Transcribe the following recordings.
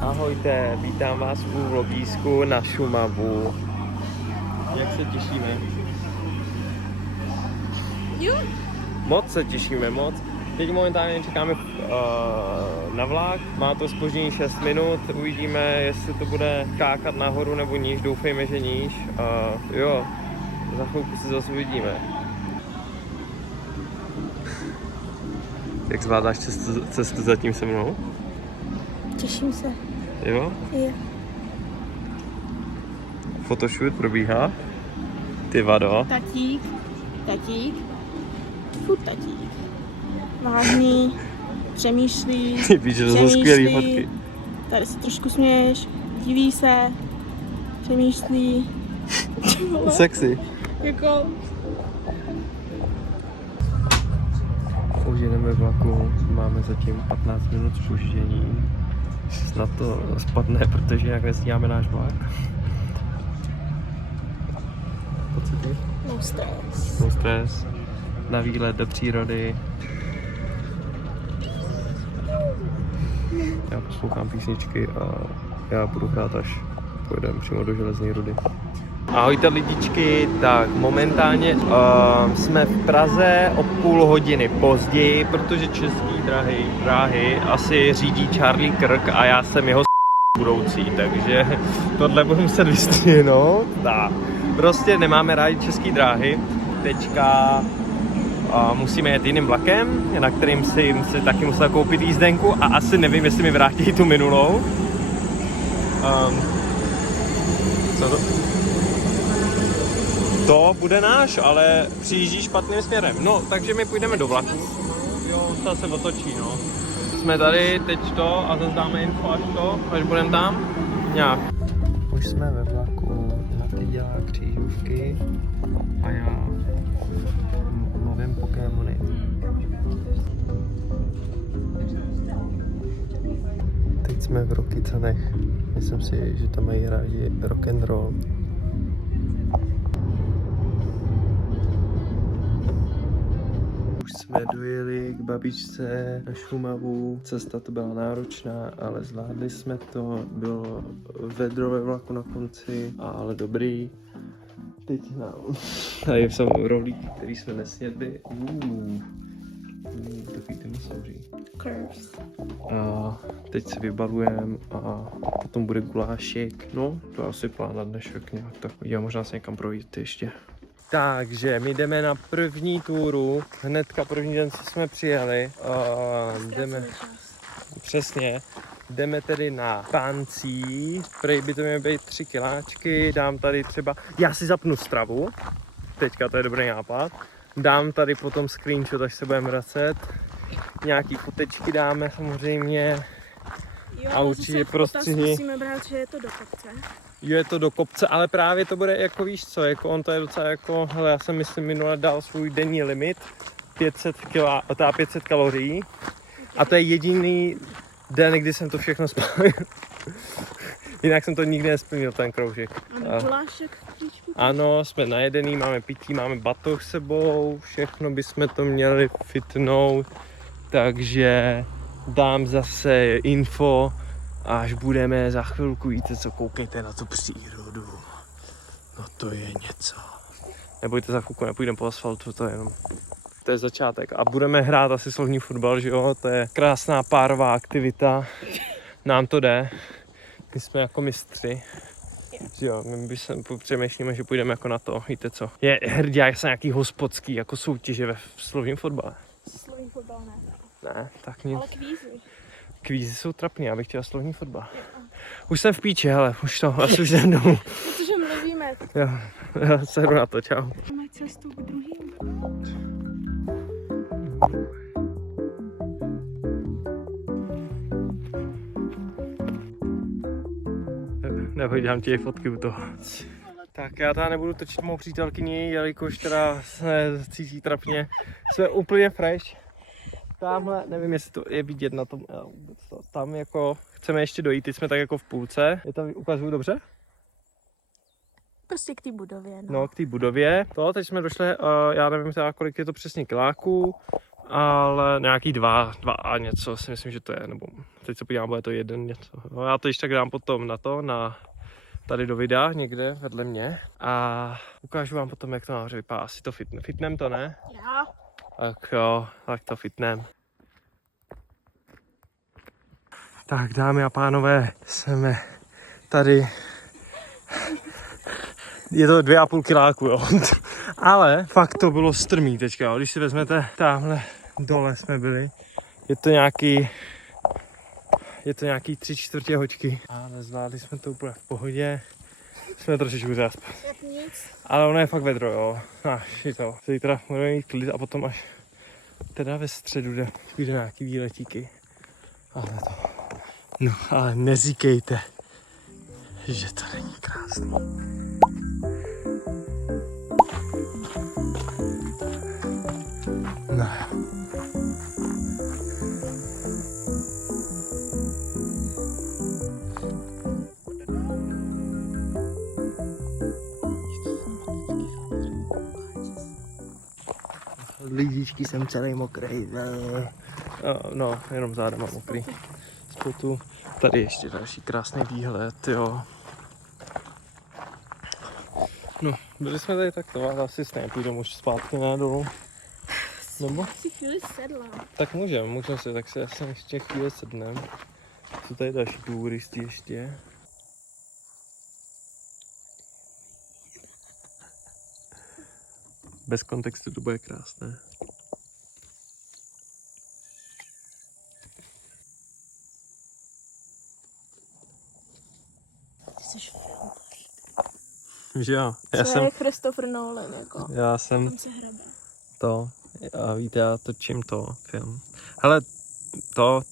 Ahojte, vítám vás u vlogísku na Šumavu. Jak se těšíme? Jo. Moc se těšíme, moc. Teď momentálně čekáme na vlak, má to zpoždění 6 minut, uvidíme, jestli to bude kákat nahoru nebo níž, doufejme, že níž. Jo, za chvilku se zase uvidíme. Jak zvládáš cestu zatím se mnou? Těším se. Jo? Jo. Photoshoot probíhá? Ty vado. Tatík, furt tatík. Vážný, přemýšlí, Ty víš, že to jsou skvělý fotky. Tady se trošku směješ, diví se, přemýšlí. Sexy. Jako... Už jedeme vlaku, máme zatím 15 minut zpoždění. Snad to spadne, protože jak nestíháme náš vlak. Pocity? No stres. No stres. Na výlet do přírody. Já poslouchám písničky a já budu hrát, až pojedeme přímo do Železné Rudy. Ahojte lidičky, tak momentálně jsme v Praze o půl hodiny později, protože České dráhy asi řídí Charlie Kirk a já jsem jeho budoucí, takže tohle budu muset vystřihnout. Prostě nemáme rádi České dráhy, teďka musíme jet jiným vlakem, na kterým si taky musel koupit jízdenku a asi nevím, jestli mi vrátí tu minulou. Co to? To bude náš, ale přijíždí špatným směrem. No, takže my půjdeme do vlaku. Jo, ta se otočí, no. Jsme tady, teď to a zase dáme info až budeme tam. Nějak. Už jsme ve vlaku, Naty dělá křížovky a já lovím Pokémony. Teď jsme v Rokycanech. Myslím si, že tam mají rádi rock and roll. Už jsme dojeli k babičce na Šumavu, cesta to byla náročná, ale zvládli jsme to, bylo vedro ve vlaku na konci, ale dobrý. Teď tady jsou rohlíky, který jsme nesnědli. Takový ty masouří. Curves. A teď se vybalujeme a potom bude gulášek. No, to je asi plán na dnešek nějak takový a možná se někam projít ještě. Takže my jdeme na první túru, hnedka první den, co jsme přijeli. Přesně, jdeme tedy na Pancí, prej by to měly být 3 kiláčky, dám tady třeba, já si zapnu stravu, teďka to je dobrý nápad, dám tady potom screenshot, až se budeme vracet, nějaký fotečky dáme samozřejmě. Jo, a určitě prostřihy. Musíme brát, že je to do kopce. Jo, je to do kopce, ale právě to bude jako víš co, jako on to je docela jako, hele, já jsem myslím minule dal svůj denní limit 500 kalorií a to je jediný den, kdy jsem to všechno spálil. Jinak jsem to nikdy nesplnil, ten kroužek. A gulášek v příčku? Ano, jsme najedený, máme pití, máme batoh s sebou, všechno bychom to měli fitnout, takže dám zase info, až budeme za chvilku, víte co, koukejte na tu přírodu. No to je něco. Nebojte, za chvilku nepůjdeme po asfaltu, to je začátek. A budeme hrát asi slovní fotbal, že jo, to je krásná párová aktivita. Nám to jde. My jsme jako mistři. Jo, my přemýšlíme, že půjdeme jako na to, víte co. Je hrdě, jak jsou nějaký hospodský jako soutěže ve slovním fotbale. Slovní fotbal ne. Ne, tak nic. Ale kvízy. Kvízy jsou trapný, já bych chtěla slovní fotbal. Už jsem v píči, hele, už jdem domů. Protože mluvíme. Jo, se jdu na to, čau. Máme cestu k druhým. Neboj, dám ti fotky u toho. Tak já teda nebudu točit mou přítelkyni, jelikož teda se cítí trapně. Jsme úplně fresh. Tamhle, nevím, jestli to je vidět na tom, tam jako chceme ještě dojít, teď jsme tak jako v půlce. Je to ukazuju dobře? Prostě k té budově, no. No, k té budově. Teď jsme došli, já nevím teda, kolik je to přesně kiláků, ale nějaký dva a něco si myslím, že to je, nebo teď se podívám, bude to jeden něco. No, já to ještě tak dám potom na tady do videa někde vedle mě a ukážu vám potom, jak to nahoře vypadá. Asi to fitnem to, ne? Já. Tak jo, tak to fitnem. Tak dámy a pánové, jsme tady. Je to 2,5 kiláku, jo. Ale fakt to bylo strmý teďka, jo. Když si vezmete tamhle dole jsme byli. Je to nějaký 3/4 hoďky. Ale zvládli jsme to úplně v pohodě. Jsme trošičku zaspat. Jak nic. Ale ono je fakt vedro, jo. Je to. Zítra budeme mít klid a potom až teda ve středu jde nějaký výletíky. Ale to. No, ale neříkejte, že to není krásný. No jo. Lidičky jsem celý mokrý. No, jenom zádem mám mokrý. Spotu. Tady ještě další krásný výhled, jo. No, byli jsme tady takto, ale asi stejně půjdeme už zpátky na dolů. Nebo? Si chvíli sedla. Tak můžeme si, tak si asi ještě chvíli sedneme. Jsou tady další turisti ještě. Bez kontextu to bude krásné. Ty jsi film. Že jo, Co je Christopher Nolan, jako. já jsem Tam se hrabe. to, a víte, já točím to film. Hele, to,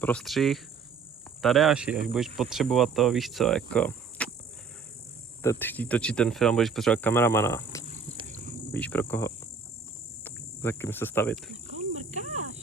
prostřih, Tadeáši, až budeš potřebovat to, víš co, jako, chtít točit ten film, budeš potřebovat kameramana. Víš pro koho? Za kým se stavit. Mrkáš.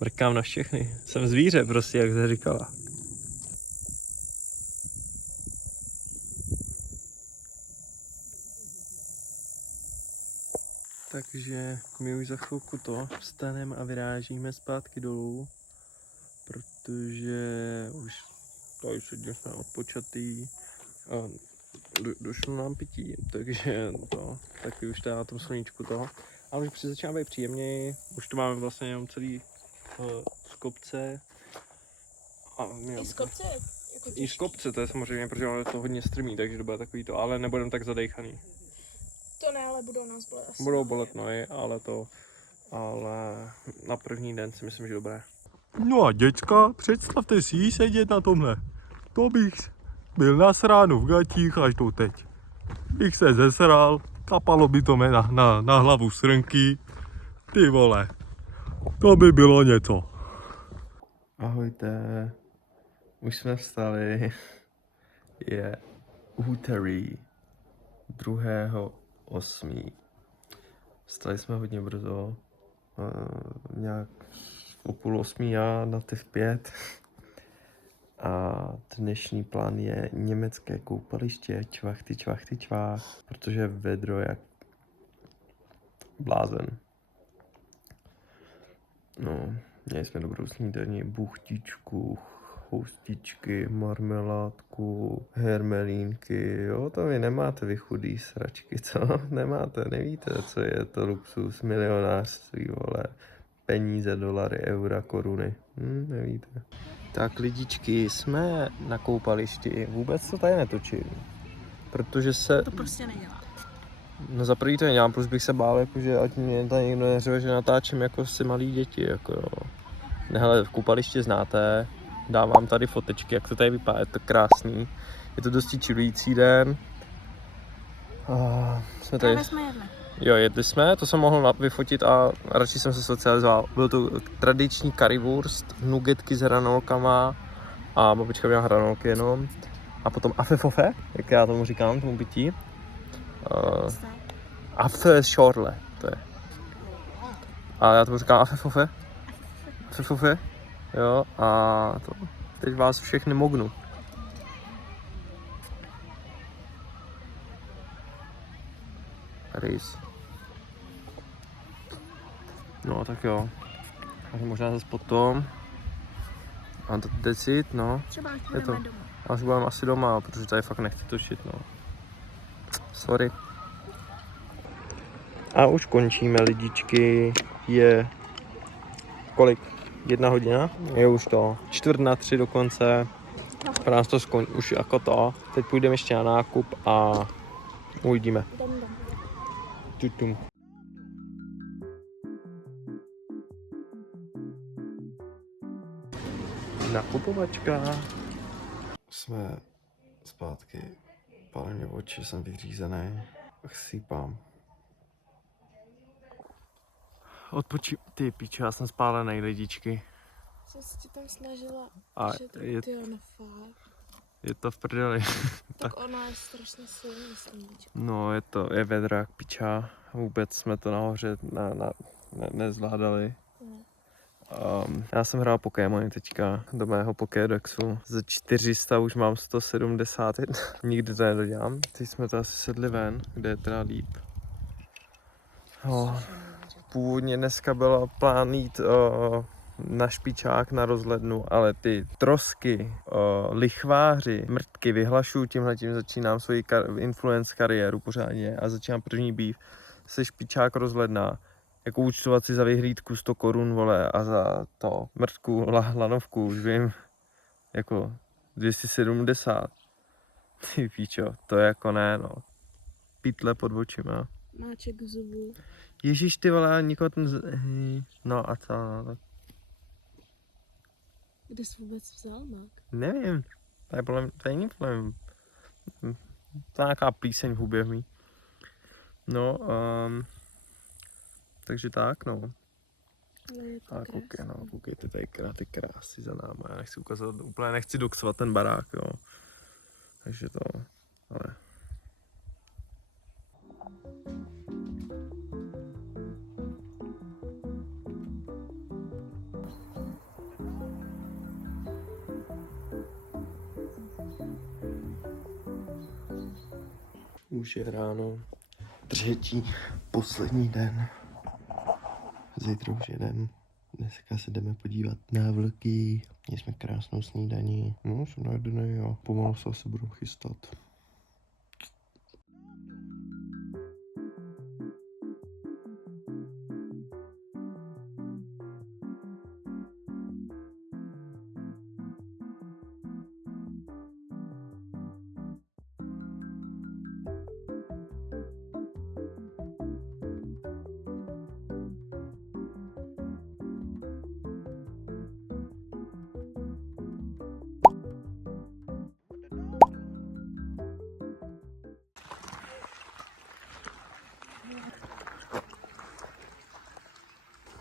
Mrkám na všechny. Jsem zvíře prostě, jak se říkala. Takže my už za chvilku vstaneme a vyrážíme zpátky dolů, protože už tady sedím, jsme odpočatý a došlo nám pití, takže taky už tady na tom sluníčku a už začíná být příjemněji, už to máme vlastně jenom celý z kopce. I z kopce? Jako I z kopce, to je samozřejmě, protože je to hodně strmý, takže to bude takový to, ale nebudeme tak zadejchaný. To ne, ale budou nás bolet asi. Budou bolet nohy, ale na první den si myslím, že dobré. No a děcka, představte si sedět na tomhle. To bych byl nasránu v gatích až do teď. Bych se zesral, kapalo by to mě na hlavu srnky. Ty vole, to by bylo něco. Ahojte, už jsme vstali, je úterý 2.8. Vstali jsme hodně brzo, nějak o 7:30 já na ty v 5. A dnešní plán je německé koupaliště, čvachty, protože je vedro jak blázen. No, měli jsme dobrou snídaní, buchtičku, choustičky, marmeládku, hermelínky, jo, to vy nemáte vy chudý sračky, co? Nemáte, nevíte, co je to luxus, milionářství, vole, peníze, dolary, eura, koruny, nevíte. Tak lidičky, jsme na koupališti, vůbec to tady netočím, protože se... To prostě nedělá. No za prvý to nedělám, plus bych se bál, jakože ať mě tady někdo neřve, že natáčím jako si malí děti, jako jo. Hele, v koupališti znáte, dám vám tady fotečky, jak to tady vypadá, je to krásný. Je to dosti čilující den. Jsme tady... Právě jsme jedli. Jo, jedli jsme, to jsem mohl vyfotit a radši jsem se socializoval. Byl to tradiční currywurst, nuggetky s hranolkama a babička měla hranolky jenom. A potom afefofe, jak já tomu říkám, tomu pití. Afeschorle, to je. A já tomu říkám afefofe. Afefofe, jo, a to. Teď vás všechny mognu. Rys. No tak jo. Takže možná zase potom. A to decit, no. Třeba až Je to. budeme doma. Až budeme asi doma, protože tady fakt nechci točit, no. Sorry. A už končíme, lidičky. Je kolik? 1 hodina? Je už to 2:45 dokonce. Pro nás to už jako to. Teď půjdeme ještě na nákup a uvidíme. Jdem domů. Tutum. Nakupovačka. Jsme zpátky. Pálí mě oči, jsem vyřízený. Chcípám. Ty piče, já jsem spálený, lidičky. Jsem se ti tam snažila A šetřit, tyjo, no fakt. je to v prdeli. Tak ona je strašně silný sluníčko. No, je vedra jak piča. Vůbec jsme to nahoře nezvládali. Já jsem hrál Pokémony teďka do mého Pokédexu. Ze 400 už mám 171. Nikdy to nedodělám. Teď jsme to asi sedli ven, kde je teda líp. Původně dneska byl plán jít na špičák na rozhlednu, ale ty trosky, lichváři, mrtky vyhlašuju, tímhletím začínám svoji influence kariéru pořádně a začínám první býv. Se špičák rozhledná. Jako účtovat si za vyhlídku 100 korun, vole, a za to mrtku, lanovku, už vím, jako 270. Ty píčo, to je jako ne, no. Pytle pod očima. Máček zubů. Ježíš, ty vole, nikoho ten... No a co, no, tak Kde jsi vůbec vzal mák? nevím. To je jiný problém. To je nějaká plíseň v hubě mý. No, takže tak, no. No, je to A krásný. koukejte tady na ty krásy za náma. Já nechci ukazovat, úplně nechci doxovat ten barák, jo. Takže to, ale... Už je ráno, 3. poslední den. Zítra už jedem. Dneska se jdeme podívat na vlky. Měli jsme krásnou snídaní. No, jsem najedený a pomalu se asi budu chystat.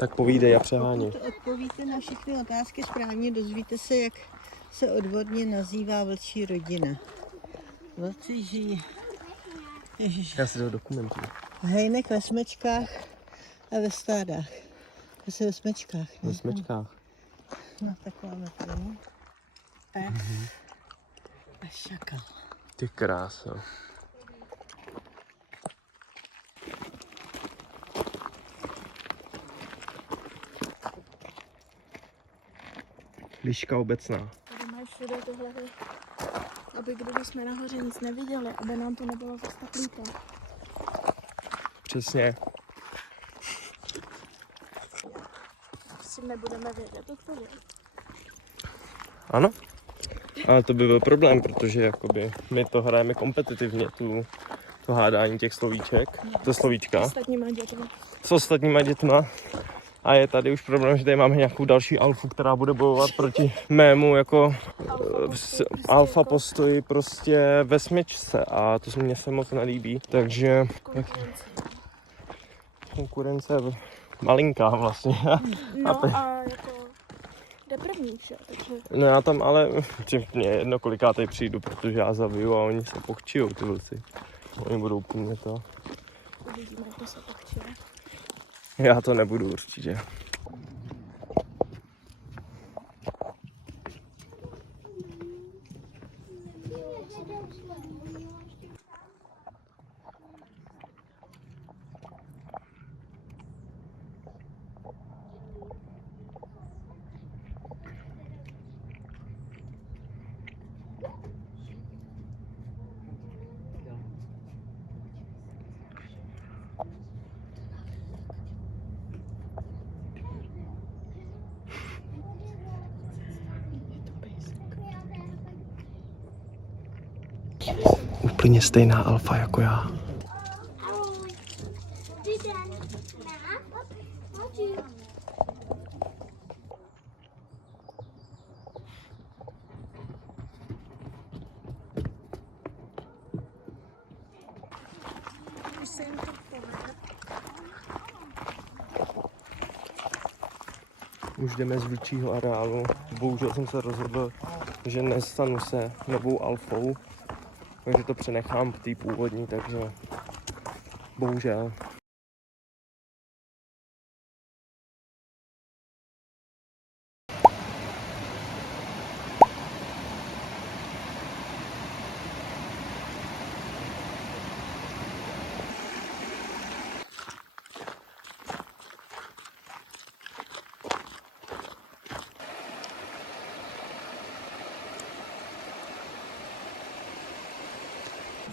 Tak povídej a přeháněj. Pokud odpovíte na všechny otázky správně, dozvíte se, jak se odborně nazývá vlčí rodina. Vlci žijí Já si to dokumentuju. v hejnech, ve smečkách a ve stádách. Asi ve smečkách. Ve smečkách. No tak máme tady pes a šakal. Ty kráso. Liška obecná. Tady mají všude tohle, aby kdyby jsme nahoře nic neviděli, aby nám to nebylo zase tak líto. Přesně. Si nebudeme vědět odpověď. Ano. Ale to by byl problém, protože jakoby my to hrajeme kompetitivně, to hádání těch slovíček, to slovíčka Ostatníma dětmi. s ostatníma dětma. A je tady už problém, že tady máme nějakou další alfu, která bude bojovat proti mému jako alfa postoji prostě ve smyčce a to se mně se moc nelíbí, takže konkurence je malinká vlastně. No a jako jde první vše, takže No já tam ale, mě je jedno koliká tady přijdu, protože já zabiju a oni se pochčijou ty vlci. Oni budou úplně to. uvidíme, jak to se pak čije. Já to nebudu určitě. úplně stejná alfa jako já. Už jdeme z většího areálu. Bohužel jsem se rozhodl, že nestanu se novou alfou, takže to přenechám v té původní, takže bohužel.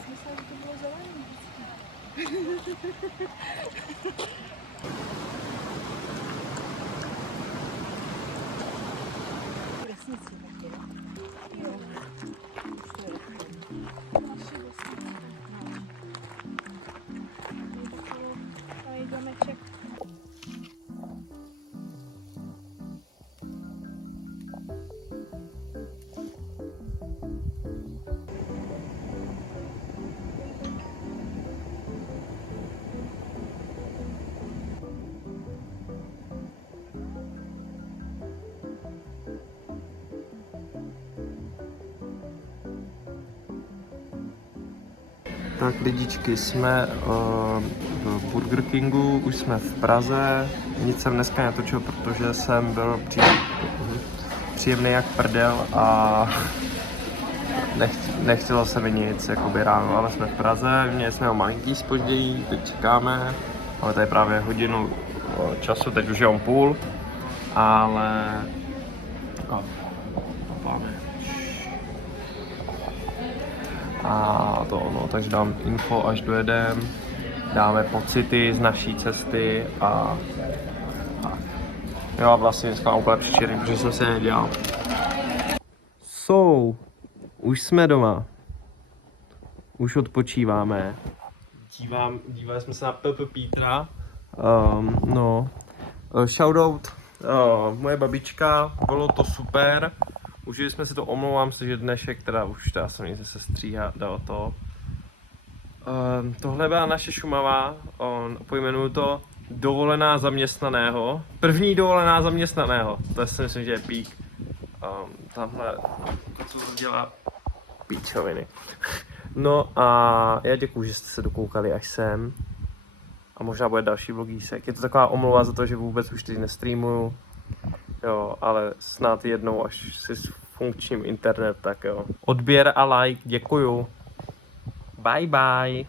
Myslím, že to bylo zelený. Tak lidičky, jsme v Burger Kingu, už jsme v Praze, nic jsem dneska netočil, protože jsem byl příjemný jak prdel a nechtělo se mi nic jakoby ráno, ale jsme v Praze, měli jsme ho malinký zpoždění, teď čekáme, ale to je právě hodinu času, teď už je on půl, ale a to no, takže dám info, až dojedem, dáme pocity z naší cesty a jo, vlastně dneska mám úplně přičerný, protože jsem se nedělal. Už jsme doma. Už odpočíváme. Dívali jsme se na Pepe Petra. Shoutout moje babička, bylo to super. Užili jsme si to, omlouvám se, že dnešek, teda už teda jsem někde se stříhá, dal to. Tohle byla naše Šumava, pojmenuju to dovolená zaměstnaného. První dovolená zaměstnaného, to si myslím, že je pík. Tamhle, co to dělá, píčoviny. No a já děkuju, že jste se dokoukali až sem. A možná bude další vlogísek. Je to taková omluva za to, že vůbec už teď nestreamuju. Jo, ale snad jednou, až si funkčním internet, tak jo. Odběr a like, děkuju. Bye bye.